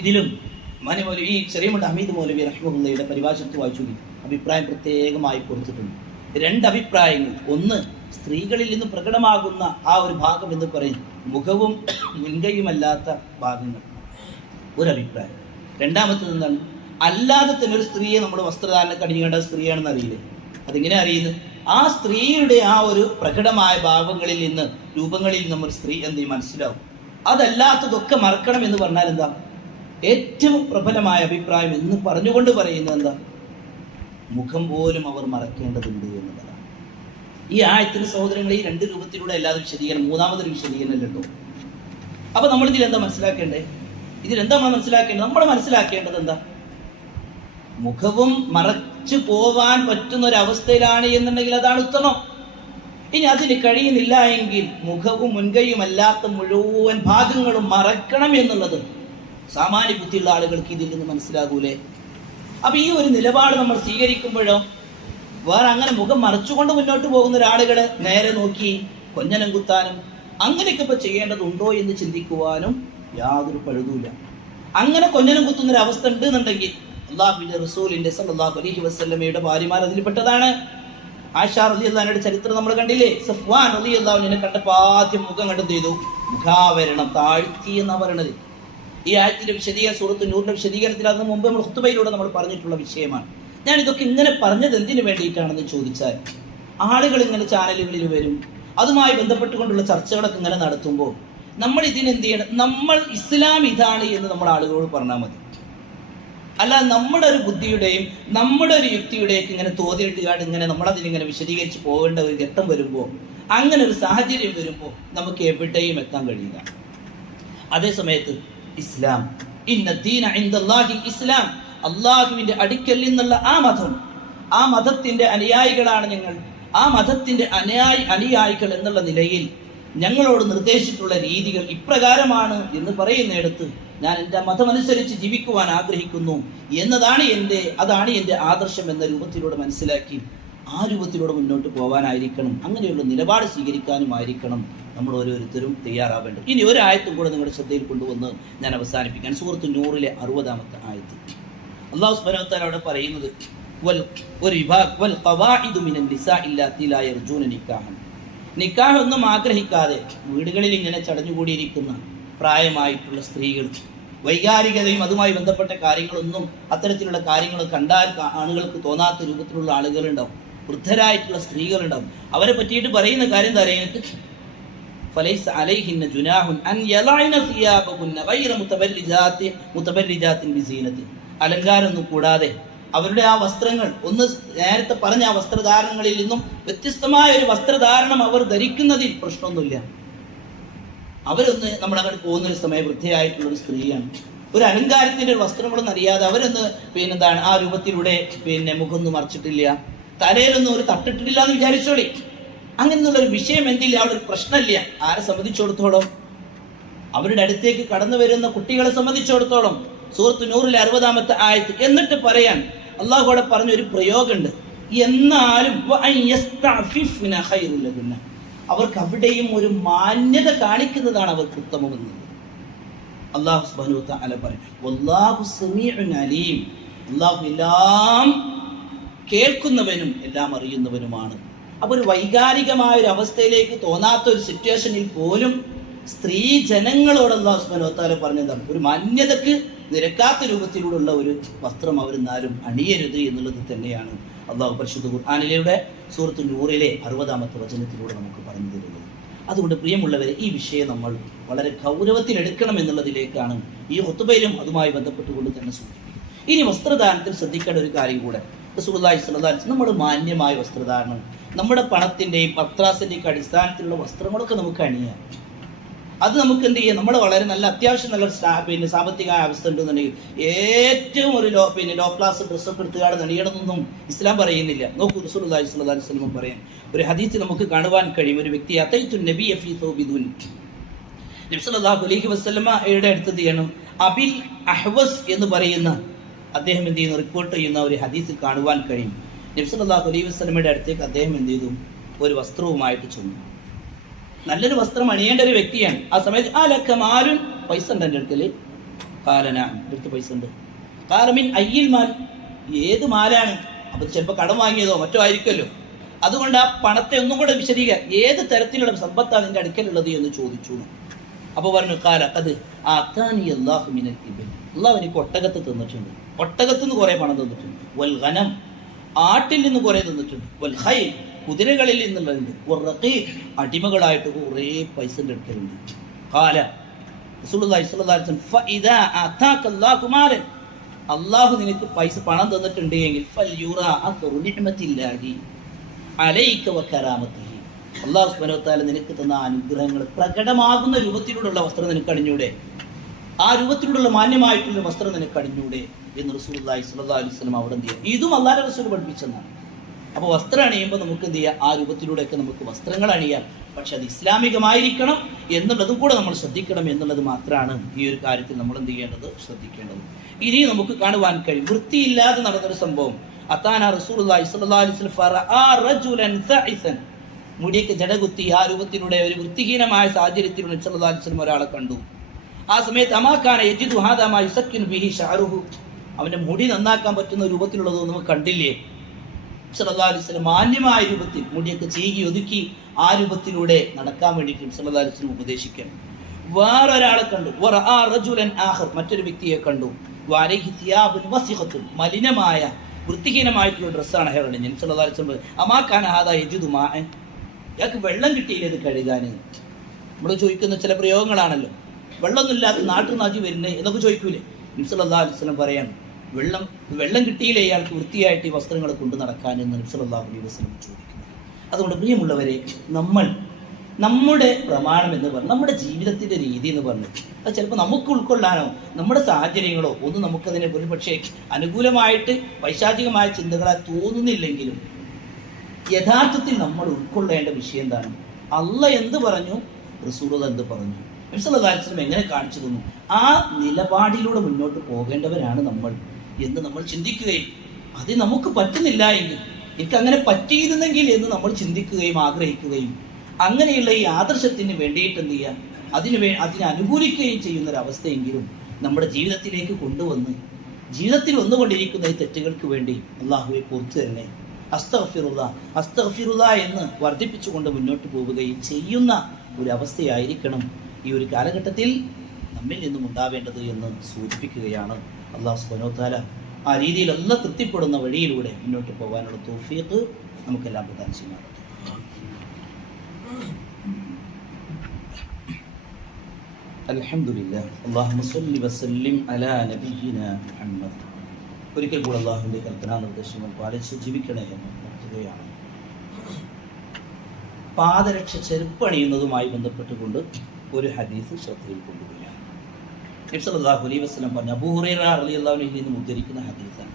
ഇതിലും ഈ ചെറിയമുണ്ട് ഹമീദ് മൗലവി റഹ്മത്തുള്ളാഹിയുടെ പരിഭാഷത്ത് വായിച്ചു അഭിപ്രായം പ്രത്യേകമായി കൊടുത്തിട്ടുണ്ട്. രണ്ട് അഭിപ്രായങ്ങൾ. ഒന്ന്, സ്ത്രീകളിൽ നിന്ന് പ്രകടമാകുന്ന ആ ഒരു ഭാഗം എന്ന് പറയും മുഖവും മുൻകൈയുമല്ലാത്ത ഭാഗങ്ങൾ, ഒരഭിപ്രായം. രണ്ടാമത്തത് എന്താണ്? അല്ലാതെ തന്നെ ഒരു സ്ത്രീയെ നമ്മൾ വസ്ത്രധാരണ അണിയേണ്ട സ്ത്രീയാണെന്ന് അറിയില്ലേ? അതിങ്ങനെ അറിയുന്നത്? ആ സ്ത്രീയുടെ ആ ഒരു പ്രകടമായ ഭാവങ്ങളിൽ നിന്ന്, രൂപങ്ങളിൽ നമ്മൾ സ്ത്രീ എന്ത് മനസ്സിലാവും. അതല്ലാത്തതൊക്കെ മറക്കണം എന്ന് പറഞ്ഞാൽ എന്താ? ഏറ്റവും പ്രബലമായ അഭിപ്രായം എന്ന് പറഞ്ഞുകൊണ്ട് പറയുന്നത് എന്താ? മുഖം പോലും അവർ മറക്കേണ്ടതുണ്ട് എന്നുള്ളതാണ്. ഈ ആയത്തിന് സഹോദരങ്ങൾ ഈ രണ്ട് രൂപത്തിലൂടെ അല്ലാതെ വിശദീകരണം, മൂന്നാമതൊരു വിശദീകരണം കേട്ടോ. അപ്പൊ നമ്മൾ ഇതിലെന്താ മനസ്സിലാക്കേണ്ടത്? നമ്മൾ മനസ്സിലാക്കേണ്ടത് എന്താ? മുഖവും മറച്ചു പോവാൻ പറ്റുന്ന ഒരവസ്ഥയിലാണ് എന്നുണ്ടെങ്കിൽ അതാണ് ഉത്തമം. ഇനി അതിന് കഴിയുന്നില്ല എങ്കിൽ മുഖവും മുൻകൈയും അല്ലാത്ത മുഴുവൻ ഭാഗങ്ങളും മറക്കണം എന്നുള്ളത് സാമാന്യ ബുദ്ധിയുള്ള ആളുകൾക്ക് ഇതിൽ നിന്ന് മനസ്സിലാകൂലേ? അപ്പൊ ഈ ഒരു നിലപാട് നമ്മൾ സ്വീകരിക്കുമ്പോഴോ വേറെ അങ്ങനെ മുഖം മറച്ചുകൊണ്ട് മുന്നോട്ട് പോകുന്ന ഒരാളുകളെ നേരെ നോക്കി കൊഞ്ഞനം കുത്താനും അങ്ങനെയൊക്കെ ഇപ്പൊ ചെയ്യേണ്ടതുണ്ടോ എന്ന് ചിന്തിക്കുവാനും യാതൊരു പഴുതുമില്ല. അങ്ങനെ കൊഞ്ഞനം കുത്തുന്ന ഒരു അവസ്ഥ ഉണ്ട് എന്നുണ്ടെങ്കിൽ അല്ലാഹുവിന്റെ റസൂലിന്റെ സല്ലല്ലാഹു അലൈഹി വസല്ലമയുടെ ഭാര്യമാർ അതിൽപ്പെട്ടതാണ്. ആയിഷ റളിയല്ലാഹു അൻഹയുടെ ചരിത്രം നമ്മൾ കണ്ടില്ലേ? സഫ്വാൻ റളിയല്ലാഹു അൻഹു കണ്ടപ്പോൾ ആദ്യം മുഖം കണ്ടു ചെയ്തു? മുഖാവരണം താഴ്ത്തി എന്നാ പറയണത്. ഈ ആയത്തിന്റെ വിശദീകരണം സൂറത്ത് നൂറിന്റെ വിശദീകരണത്തിൽ അതിന് മുമ്പ് നമ്മൾ ഖുതുബയിലൂടെ നമ്മൾ പറഞ്ഞിട്ടുള്ള വിഷയമാണ്. ഞാൻ ഇതൊക്കെ ഇങ്ങനെ പറഞ്ഞത് എന്തിനു വേണ്ടിയിട്ടാണെന്ന് ചോദിച്ചാൽ, ആളുകൾ ഇങ്ങനെ ചാനലുകളിൽ വരും, അതുമായി ബന്ധപ്പെട്ടുകൊണ്ടുള്ള ചർച്ചകളൊക്കെ ഇങ്ങനെ നടത്തുമ്പോൾ നമ്മൾ ഇതിനെന്ത് ചെയ്യണം? നമ്മൾ ഇസ്ലാം ഇതാണ് എന്ന് നമ്മൾ ആളുകളോട് പറഞ്ഞാൽ മതി. അല്ല നമ്മുടെ ഒരു ബുദ്ധിയുടെയും നമ്മുടെ ഒരു യുക്തിയുടെയൊക്കെ ഇങ്ങനെ തോതിയിട്ടാണ് ഇങ്ങനെ നമ്മളതിനിങ്ങനെ വിശദീകരിച്ച് പോകേണ്ട ഒരു ഘട്ടം വരുമ്പോൾ, അങ്ങനെ ഒരു സാഹചര്യം വരുമ്പോൾ നമുക്ക് എവിടെയും എത്താൻ കഴിയില്ല. അതേ സമയത്ത് ഇസ്ലാം, ഇന്ന ദീന ഇൻദല്ലാഹിൽ ഇസ്ലാം, അള്ളാഹുവിന്റെ അടുക്കൽ നിന്നുള്ള ആ മതത്തിന്റെ അനുയായികളാണ് ഞങ്ങൾ. ആ മതത്തിന്റെ അനുയായികൾ എന്നുള്ള നിലയിൽ ഞങ്ങളോട് നിർദ്ദേശിച്ചിട്ടുള്ള രീതികൾ ഇപ്രകാരമാണ് എന്ന് പറയുന്നിടത്ത് ഞാൻ എൻ്റെ മതമനുസരിച്ച് ജീവിക്കുവാൻ ആഗ്രഹിക്കുന്നു അതാണ് എൻ്റെ ആദർശം എന്ന രൂപത്തിലൂടെ മനസ്സിലാക്കി ആ രൂപത്തിലൂടെ മുന്നോട്ട് പോകാനായിരിക്കണം, അങ്ങനെയുള്ള നിലപാട് സ്വീകരിക്കാനുമായിരിക്കണം നമ്മൾ ഓരോരുത്തരും തയ്യാറാവേണ്ടത്. ഇനി ഒരു ആയത്തും കൂടെ നിങ്ങളുടെ ശ്രദ്ധയിൽ കൊണ്ടുവന്ന് ഞാൻ അവസാനിപ്പിക്കാൻ. സൂറത്ത് നൂറിലെ 60-ാമത്തെ ആയത്ത് അല്ലാഹു സുബ്ഹാനഹു വ തആല അവിടെ പറയുന്നത് ഒരു വിഭാഗം നിക്കാഹ് ഒന്നും ആഗ്രഹിക്കാതെ വീടുകളിൽ ഇങ്ങനെ ചടഞ്ഞുകൂടിയിരിക്കുന്ന പ്രായമായിട്ടുള്ള സ്ത്രീകൾ, വൈകാരികതയും അതുമായി ബന്ധപ്പെട്ട കാര്യങ്ങളൊന്നും അത്തരത്തിലുള്ള കാര്യങ്ങൾ കണ്ടാൽ ആളുകൾക്ക് തോന്നാത്ത രൂപത്തിലുള്ള ആളുകളുണ്ടാവും, വൃദ്ധരായിട്ടുള്ള സ്ത്രീകളുണ്ടാവും. അവരെ പറ്റിയിട്ട് പറയുന്ന കാര്യം എന്താ പറയുക? ഫലൈസ അലൈഹിന്ന ജുനാഹുൻ അൻ യലൈന സിയാബഹുന്ന ഗൈറ മുതബർരിജാത്തിൻ ബിസീനത്തി. അലങ്കാരമൊന്നും കൂടാതെ അവരുടെ ആ വസ്ത്രങ്ങൾ, ഒന്ന് നേരത്തെ പറഞ്ഞ ആ വസ്ത്രധാരണങ്ങളിൽ നിന്നും വ്യത്യസ്തമായ ഒരു വസ്ത്രധാരണം അവർ ധരിക്കുന്നതിൽ പ്രശ്നമൊന്നുമില്ല. അവരൊന്ന് നമ്മളങ്ങോട്ട് പോകുന്നൊരു സമയം വൃദ്ധയായിട്ടുള്ളൊരു സ്ത്രീയാണ്, ഒരു അലങ്കാരത്തിൻ്റെ ഒരു വസ്ത്രങ്ങളൊന്നും അറിയാതെ അവരൊന്ന് എന്താണ് ആ രൂപത്തിലൂടെ മുഖമൊന്നും മറച്ചിട്ടില്ല, തലയിലൊന്നും ഒരു തട്ടിട്ടില്ല എന്ന് വിചാരിച്ചോളി. അങ്ങനെയുള്ളൊരു വിഷയം എന്തില്ല, അവിടെ ഒരു പ്രശ്നമില്ല. ആരെ സംബന്ധിച്ചിടത്തോളം? അവരുടെ അടുത്തേക്ക് കടന്നു വരുന്ന കുട്ടികളെ സംബന്ധിച്ചിടത്തോളം. സൂറത്ത് നൂറിലെ 60-ാമത്തെ ആയത്ത്. എന്നിട്ട് പറയാൻ അള്ളാഹു അവിടെ പറഞ്ഞൊരു പ്രയോഗമുണ്ട്, എന്നാലും അവർക്ക് അവിടെയും ഒരു മാന്യത കാണിക്കുന്നതാണ് അവർക്ക് ഉത്തമമെന്ന് അല്ലാഹു സുബ്ഹാനഹു വ തആല പറയും. വല്ലാഹു സമീഉൻ അലീം. അല്ലാഹു എല്ലാം കേൾക്കുന്നവനും എല്ലാം അറിയുന്നവനുമാണ്. അപ്പോൾ ഒരു വൈകാരികമായ ഒരു അവസ്ഥയിലേക്ക് തോന്നാത്ത ഒരു സിറ്റുവേഷനിൽ പോലും സ്ത്രീ ജനങ്ങളോട് അല്ലാഹു സുബ്ഹാനഹു വ തആല പറഞ്ഞതാണ്, ഒരു മാന്യതക്ക് നിരക്കാത്ത രൂപത്തിലൂടെയുള്ള ഒരു വസ്ത്രം അവരെന്നാലും അണിയരുത് എന്നുള്ളത് തന്നെയാണ് അള്ളാഹു പരിശുദ്ധ ഖുർആനിലൂടെ സൂറത്ത് നൂറിലെ 60-ാമത്തെ വചനത്തിലൂടെ നമുക്ക് പറഞ്ഞു തരുന്നത്. അതുകൊണ്ട് പ്രിയമുള്ളവരെ, ഈ വിഷയം നമ്മൾ വളരെ ഗൗരവത്തിലെടുക്കണം എന്നുള്ളതിലേക്കാണ് ഈ ഖുതുബയിലും അതുമായി ബന്ധപ്പെട്ടുകൊണ്ട് തന്നെ സൂചിപ്പിക്കുന്നത്. ഇനി വസ്ത്രധാരണത്തിൽ ശ്രദ്ധിക്കേണ്ട ഒരു കാര്യം കൂടെ, റസൂലുള്ളാഹി സ്വല്ലല്ലാഹു അലൈഹി വസല്ലം നമ്മൾ മാന്യമായ വസ്ത്രധാരണം, നമ്മുടെ പണത്തിൻ്റെയും പത്രാസിൻ്റെയും അടിസ്ഥാനത്തിലുള്ള വസ്ത്രങ്ങളൊക്കെ നമുക്ക് അണിയാം. അത് നമുക്ക് എന്ത് ചെയ്യാം, നമ്മൾ വളരെ നല്ല അത്യാവശ്യം നല്ല സാമ്പത്തിക അവസ്ഥ ഉണ്ടെന്നുണ്ടെങ്കിൽ ഏറ്റവും ഒരു ലോ ക്ലാസ് ഡ്രസ്സൊക്കെ എടുത്തുകാട് നണിയണമെന്നൊന്നും ഇസ്ലാം പറയുന്നില്ല. നോക്കൂ, റസൂലുള്ളാഹി സ്വല്ലല്ലാഹു അലൈഹി വസല്ലം പറയാൻ ഒരു ഹദീസിൽ നമുക്ക് കാണുവാൻ കഴിയും. ഒരു വ്യക്തി അതൈതു നബിയ ഫീ തൗബിദുൻ, നബി സല്ലല്ലാഹു അലൈഹി വസല്ലമയുടെ അടുത്ത് ചെയ്യണം അബിൽ അഹ്വസ് എന്ന് പറയുന്ന അദ്ദേഹം എന്ത് ചെയ്യുന്നു, റിപ്പോർട്ട് ചെയ്യുന്ന ഒരു ഹദീസിൽ കാണുവാൻ കഴിയും. നബി സല്ലല്ലാഹു അലൈഹി വസല്ലമയുടെ അടുത്തേക്ക് അദ്ദേഹം എന്ത് ചെയ്തു, ഒരു വസ്ത്രവുമായിട്ട് ചെന്നു. നല്ലൊരു വസ്ത്രം അണിയേണ്ട ഒരു വ്യക്തിയാണ്. ആ സമയത്ത് ആലക്കമാലും പൈസ ഉണ്ട് എൻ്റെ അടുക്കൽ, കാലന അടുത്ത് പൈസ ഉണ്ട്. കാലമിൻ അയ്യിൽ മാൽ, ഏത് മാലാണ്? അപ്പൊ ചിലപ്പോൾ കടം വാങ്ങിയതോ മറ്റോ ആയിരിക്കുമല്ലോ. അതുകൊണ്ട് ആ പണത്തെ ഒന്നും കൂടെ വിശദീകരിക്കാൻ, ഏത് തരത്തിലുള്ള സമ്പത്താണ് നിന്റെ അടുക്കലുള്ളത് എന്ന് ചോദിച്ചു. അപ്പൊ പറഞ്ഞു, കാല അത് അല്ലാഹു മിനൽ ഇബിൽ, അള്ളാഹു എനിക്ക് ഒട്ടകത്ത് തന്നിട്ടുണ്ട്, ഒട്ടകത്ത് നിന്ന് കുറെ പണം തന്നിട്ടുണ്ട്. വൽ ഗനം, ആട്ടിൽ നിന്ന് കുറെ തന്നിട്ടുണ്ട്. വൽ ഖൈൽ, കുതിരകളിൽ നിന്നുള്ളതുണ്ട്. അടിമകളായിട്ട് കുറേ പൈസ എടുക്കലുണ്ട്. കാല റസൂലുള്ളാഹി സ്വല്ലല്ലാഹു അലൈഹി വസല്ലം ഫഇദാ ആതാക അല്ലാഹു മാലൻ, അല്ലാഹു നിനക്ക് പണം തന്നിട്ടുണ്ട് എങ്കിൽ ഫൽയുറാ അസ്റു നിഅമത്തില്ലാഹി അലൈക വകറാമത്തിഹി, അല്ലാഹു സുബ്ഹാനഹു വ തആല നിനക്ക് തന്ന അനുഗ്രഹങ്ങൾ പ്രകടമാകുന്ന രൂപത്തിലുള്ള വസ്ത്രം നിനക്ക് അണിഞ്ഞൂടെ, ആ രൂപത്തിലുള്ള മാന്യമായിട്ടുള്ള വസ്ത്രം നിനക്ക് അണിഞ്ഞൂടെ എന്ന് റസൂലുള്ളാഹി സ്വല്ലല്ലാഹു അലൈഹി വസല്ലം അവിടെ എന്ത് ചെയ്യുക, ഇതും അല്ലാഹുവിന്റെ റസൂൽ പഠിപ്പിച്ചതാണ്. അപ്പോൾ വസ്ത്രം അണിയുമ്പോൾ നമുക്ക് എന്ത് ചെയ്യാം, ആ രൂപത്തിലൂടെയൊക്കെ നമുക്ക് വസ്ത്രങ്ങൾ അണിയാം. പക്ഷെ അത് ഇസ്ലാമികമായിരിക്കണം എന്നുള്ളതും കൂടെ നമ്മൾ ശ്രദ്ധിക്കണം എന്നുള്ളത് മാത്രമാണ് ഈ ഒരു കാര്യത്തിൽ നമ്മൾ എന്ത് ചെയ്യേണ്ടത്, ശ്രദ്ധിക്കേണ്ടത്. ഇനി നമുക്ക് കാണുവാൻ കഴിയും വൃത്തിയില്ലാതെ നടന്നൊരു സംഭവം. അത്താന റസൂലുള്ളാഹി സ്വല്ലല്ലാഹു അലൈഹി വസല്ലം ഫറഅ റജുലൻ സഇസൻ, മുടിയൊക്കെ ജടകുത്തി ആ രൂപത്തിലൂടെ ഒരു വൃത്തിഹീനമായ സാഹചര്യത്തിലൂടെ നബി സല്ലല്ലാഹു അലൈഹി വസല്ലം ഒരാളെ കണ്ടു. ആ സമയത്ത് അമാകാന യജിദു ഹാദാ മാ യുസക്കിനു ബിഹി ശഅറുഹു, അവന്റെ മുടി നന്നാക്കാൻ പറ്റുന്ന രൂപത്തിലുള്ളതൊന്നും നമുക്ക് കണ്ടില്ലേ. സല്ലല്ലാഹു അലൈഹി വസല്ലം മാന്യമായ രൂപത്തിൽ മുടിയൊക്കെ ചീകി ഒതുക്കി ആ രൂപത്തിലൂടെ നടക്കാൻ വേണ്ടിയിട്ട് സല്ലല്ലാഹു അലൈഹി വസല്ലം ഉപദേശിക്കണം. വേറൊരാളെ കണ്ടു, വറഅ റജുലൻ ആഖർ, മറ്റൊരു വ്യക്തിയെ കണ്ടു. വഅലൈഹി സിയാബുൻ വസിഖത്തുൻ, മലിനമായ വൃത്തിഹീനമായിട്ടുള്ള ഡ്രസ്സാണ് അയാൾ അണിഞ്ഞത്. നബി സല്ലല്ലാഹു അലൈഹി വസല്ലം അമാകാന ഹാദാ യജിദു മാഅൻ, ഇയാൾക്ക് വെള്ളം കിട്ടിയില്ല ഇത് കഴുകാൻ. നമ്മൾ ചോദിക്കുന്ന ചില പ്രയോഗങ്ങളാണല്ലോ, വെള്ളമൊന്നുമില്ലാത്ത നാട്ടിൽ നാജി വരുന്നേ എന്നൊക്കെ ചോദിക്കൂലേ. നബി സല്ലല്ലാഹു അലൈഹി വസല്ലം പറയാൻ, വെള്ളം കിട്ടിയില്ലേ ഇയാൾക്ക് വൃത്തിയായിട്ട് ഈ വസ്ത്രങ്ങൾ കൊണ്ടു നടക്കാൻ എന്ന് നബി സല്ലല്ലാഹു അലൈഹി വസല്ലം ചോദിക്കുന്നത്. അതുകൊണ്ട് പ്രിയമുള്ളവരെ, നമ്മുടെ പ്രമാണം എന്ന് പറഞ്ഞാൽ നമ്മുടെ ജീവിതത്തിന്റെ രീതി എന്ന് പറഞ്ഞു അത് ചിലപ്പോൾ നമുക്ക് ഉൾക്കൊള്ളാനോ നമ്മുടെ സാഹചര്യങ്ങളോ ഒന്നും നമുക്കതിനെ ഒരു പക്ഷേ അനുകൂലമായിട്ട് പൈശാചികമായ ചിന്തകളായി തോന്നുന്നില്ലെങ്കിലും യഥാർത്ഥത്തിൽ നമ്മൾ ഉൾക്കൊള്ളേണ്ട വിഷയം എന്താണ്? അള്ളാഹ് എന്ത് പറഞ്ഞു, റസൂലുള്ളാഹി എന്ത് പറഞ്ഞു, നബി സല്ലല്ലാഹു അലൈഹി വസല്ലം എങ്ങനെ കാണിച്ചു തന്നു? ആ നിലപാടിലൂടെ മുന്നോട്ട് പോകേണ്ടവരാണ് നമ്മൾ എന്ന് നമ്മൾ ചിന്തിക്കുകയും അത് നമുക്ക് പറ്റുന്നില്ല എങ്കിൽ എനിക്ക് അങ്ങനെ പറ്റിയിരുന്നെങ്കിൽ എന്ന് നമ്മൾ ചിന്തിക്കുകയും ആഗ്രഹിക്കുകയും അങ്ങനെയുള്ള ഈ ആദർശത്തിന് വേണ്ടിയിട്ട് എന്ത് ചെയ്യുക, അതിനെ അനുകൂലിക്കുകയും ചെയ്യുന്നൊരവസ്ഥയെങ്കിലും നമ്മുടെ ജീവിതത്തിലേക്ക് കൊണ്ടുവന്ന് ജീവിതത്തിൽ വന്നുകൊണ്ടിരിക്കുന്ന ഈ തെറ്റുകൾക്ക് വേണ്ടി അള്ളാഹുവെ പുറത്തു തന്നെ അസ്തഗ്ഫിറുള്ള എന്ന് വർദ്ധിപ്പിച്ചുകൊണ്ട് മുന്നോട്ട് പോവുകയും ചെയ്യുന്ന ഒരു അവസ്ഥയായിരിക്കണം ഈ ഒരു കാലഘട്ടത്തിൽ നമ്മിൽ നിന്നും ഉണ്ടാവേണ്ടത് എന്ന് സൂചിപ്പിക്കുകയാണ്. അള്ളാഹു സുബ്ഹാനഹു വ തആല ആ രീതിയിലെല്ലാം തൃപ്തിപ്പെടുന്ന വഴിയിലൂടെ മുന്നോട്ട് പോകാനുള്ള തൗഫീഖ് നമുക്കെല്ലാം പ്രദാനം ചെയ്യുമാറാകട്ടെ. അൽഹംദുലില്ലാഹ് അല്ലാഹുമ്മ സ്വല്ലി വസല്ലിം അലാ നബിയിനാ മുഹമ്മദ്. ഒരിക്കൽ കൂടെ അള്ളാഹുവിൻ്റെ കൽപ്പനാ നിർദ്ദേശങ്ങൾ പാലിച്ച് ജീവിക്കണേ എന്ന് ഓർക്കുകയാണ്. പാദരക്ഷ ചെരുപ്പണിയുന്നതുമായി ബന്ധപ്പെട്ടുകൊണ്ട് ഒരു ഹദീസ് ശ്രദ്ധയിൽ കൊണ്ടുവരികയാണ്. നബി സല്ലല്ലാഹു അലൈഹി വസല്ലം പറഞ്ഞു, അബൂ ഹുറൈറ റളിയല്ലാഹു അൻഹു നിന്ന് ഉദ്ധരിക്കുന്ന ഹദീസാണ്.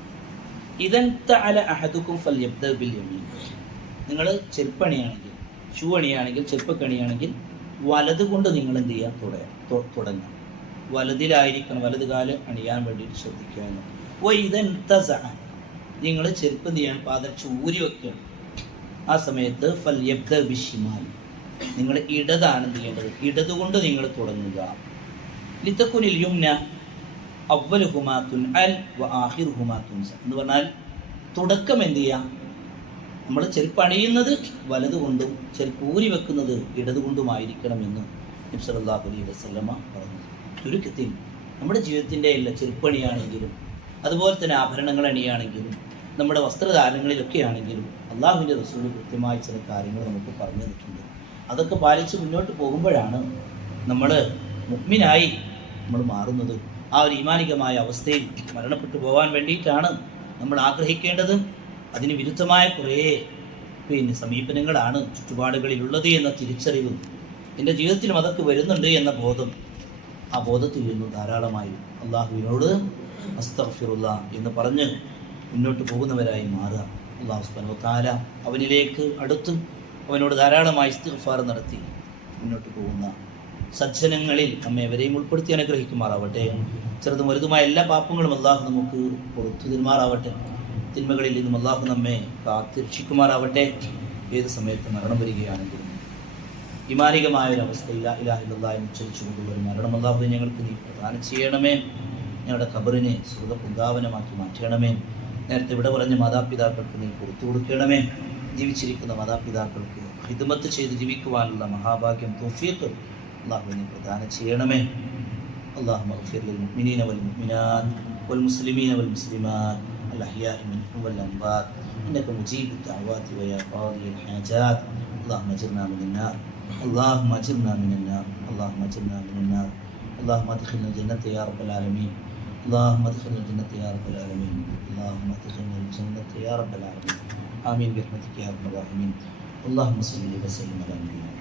ഇദൻ തഅല അഹദുക്കും ഫൽയബ്ദ ബിൽ യമീൻ. നിങ്ങൾ ചെരുപ്പണിയാണെങ്കിൽ, ഷൂ അണിയാണെങ്കിൽ, ചെരുപ്പക്കണിയാണെങ്കിൽ വലത് കൊണ്ട് നിങ്ങൾ എന്ത് ചെയ്യാൻ തുടങ്ങാം. വലതിലായിരിക്കണം, വലത് കാല് അണിയാൻ വേണ്ടിയിട്ട് ശ്രദ്ധിക്കുക. നിങ്ങൾ ചെരുപ്പ് എന്ത് ചെയ്യാൻ പാദരക്ഷ ഊരി വെക്കുകയാണ്. ആ സമയത്ത് ഫൽയബ്ദ ബിശ്ശിമാൽ, നിങ്ങൾ ഇടതാണ് എന്ത് ചെയ്യേണ്ടത്, ഇടതുകൊണ്ട് നിങ്ങൾ തുടങ്ങുക. ലിതകുനിൽ യുംന അവ്വലുഹുമാ തുൻഅൽ വ ആഖിറുഹുമാ തുൻസ എന്ന് പറഞ്ഞാൽ തുടക്കം എന്ത് ചെയ്യാം, നമ്മൾ ചെരുപ്പ് അണിയുന്നത് വലതുകൊണ്ടും ചെരുപ്പ് ഊരി വെക്കുന്നത് ഇടതുകൊണ്ടുമായിരിക്കണമെന്ന് നബി സല്ലല്ലാഹു അലൈഹി വസല്ലമ പറഞ്ഞു. ചുരുക്കത്തിൽ നമ്മുടെ ജീവിതത്തിൻ്റെ എല്ലാ ചെരുപ്പണിയാണെങ്കിലും അതുപോലെ തന്നെ ആഭരണങ്ങൾ അണിയാണെങ്കിലും നമ്മുടെ വസ്ത്രധാരണങ്ങളിലൊക്കെ ആണെങ്കിലും അള്ളാഹുവിൻ്റെ റസൂൽ കൃത്യമായി ചില കാര്യങ്ങൾ നമുക്ക് പറഞ്ഞു തന്നിട്ടുണ്ട്. അതൊക്കെ പാലിച്ച് മുന്നോട്ട് പോകുമ്പോഴാണ് നമ്മൾ മുഅ്മിനായി നമ്മൾ മാറുന്നത്. ആ ഒരു ഈമാനികമായ അവസ്ഥയിൽ മരണപ്പെട്ടു പോകാൻ വേണ്ടിയിട്ടാണ് നമ്മൾ ആഗ്രഹിക്കേണ്ടത്. അതിന് വിരുദ്ധമായ കുറേ സമീപനങ്ങളാണ് ചുറ്റുപാടുകളിലുള്ളത് എന്ന തിരിച്ചറിവ് എൻ്റെ ജീവിതത്തിലും അതൊക്കെ വരുന്നുണ്ട് എന്ന ബോധം, ആ ബോധത്തിൽ നിന്ന് ധാരാളമായി അള്ളാഹുവിനോട് അസ്തഗ്ഫിറുള്ള എന്ന് പറഞ്ഞ് മുന്നോട്ട് പോകുന്നവരായി മാറുക. അള്ളാഹു സുബ്ഹാനഹു വ തആല അവനിലേക്ക് അടുത്ത് അവനോട് ധാരാളമായി ഇസ്തിഗ്ഫാർ നടത്തി മുന്നോട്ട് പോകുന്ന സജ്ജനങ്ങളിൽ നമ്മെ എവരെയും ഉൾപ്പെടുത്തി അനുഗ്രഹിക്കുമാറാവട്ടെ. ചെറുതും വലുതുമായ എല്ലാ പാപങ്ങളും അള്ളാഹു നമുക്ക് പുറത്തു തരുമാറാവട്ടെ. തിന്മകളിൽ നിന്നും അള്ളാഹു നമ്മെ കാത്തിരക്ഷിക്കുമാറാവട്ടെ. ഏത് സമയത്ത് മരണം വരികയാണെങ്കിലും ഈമാനികമായ ഒരു അവസ്ഥയില്ല ഇലാഹ ഇല്ലല്ലാഹ് എന്ന് ഉച്ചരിച്ചുകൊണ്ടുള്ള ഒരു മരണം അള്ളാഹു ഞങ്ങൾക്ക് നീ പ്രദാനം ചെയ്യണമേ. ഞങ്ങളുടെ ഖബറിനെ സുഖപുങ്കാവനമാക്കി മാറ്റണമേ. നേരത്തെ ഇവിടെ പറഞ്ഞ മാതാപിതാക്കൾക്ക് നീ പുറത്തു കൊടുക്കണമേ. ജീവിച്ചിരിക്കുന്ന മാതാപിതാക്കൾക്ക് ഖിദ്മത്ത് ചെയ്ത് ജീവിക്കുവാനുള്ള മഹാഭാഗ്യം തൗഫീഖ് അള്ളാഹു നീ പ്രദാനം ചെയ്യണമേ. അല്ലാഹുമ്മ ഗ്ഫിർ ലിൽ മുഅ്മിനീന വൽ മുഅ്മിനാത്ത് വൽ മുസ്ലിമീന വൽ മുസ്ലിമാത്ത് الأحياء منهم والأموات إنك مجيب الدعوات ويا قاضي الحاجات. اللهم أجرنا من النار، اللهم أجرنا من النار، اللهم أجرنا من النار. اللهم أدخلنا الجنة يا رب العالمين، اللهم أدخلنا الجنة يا رب العالمين، اللهم أدخلنا الجنة يا رب العالمين. آمين برحمتك يا رب الراحمين. اللهم صل وسلم على نبينا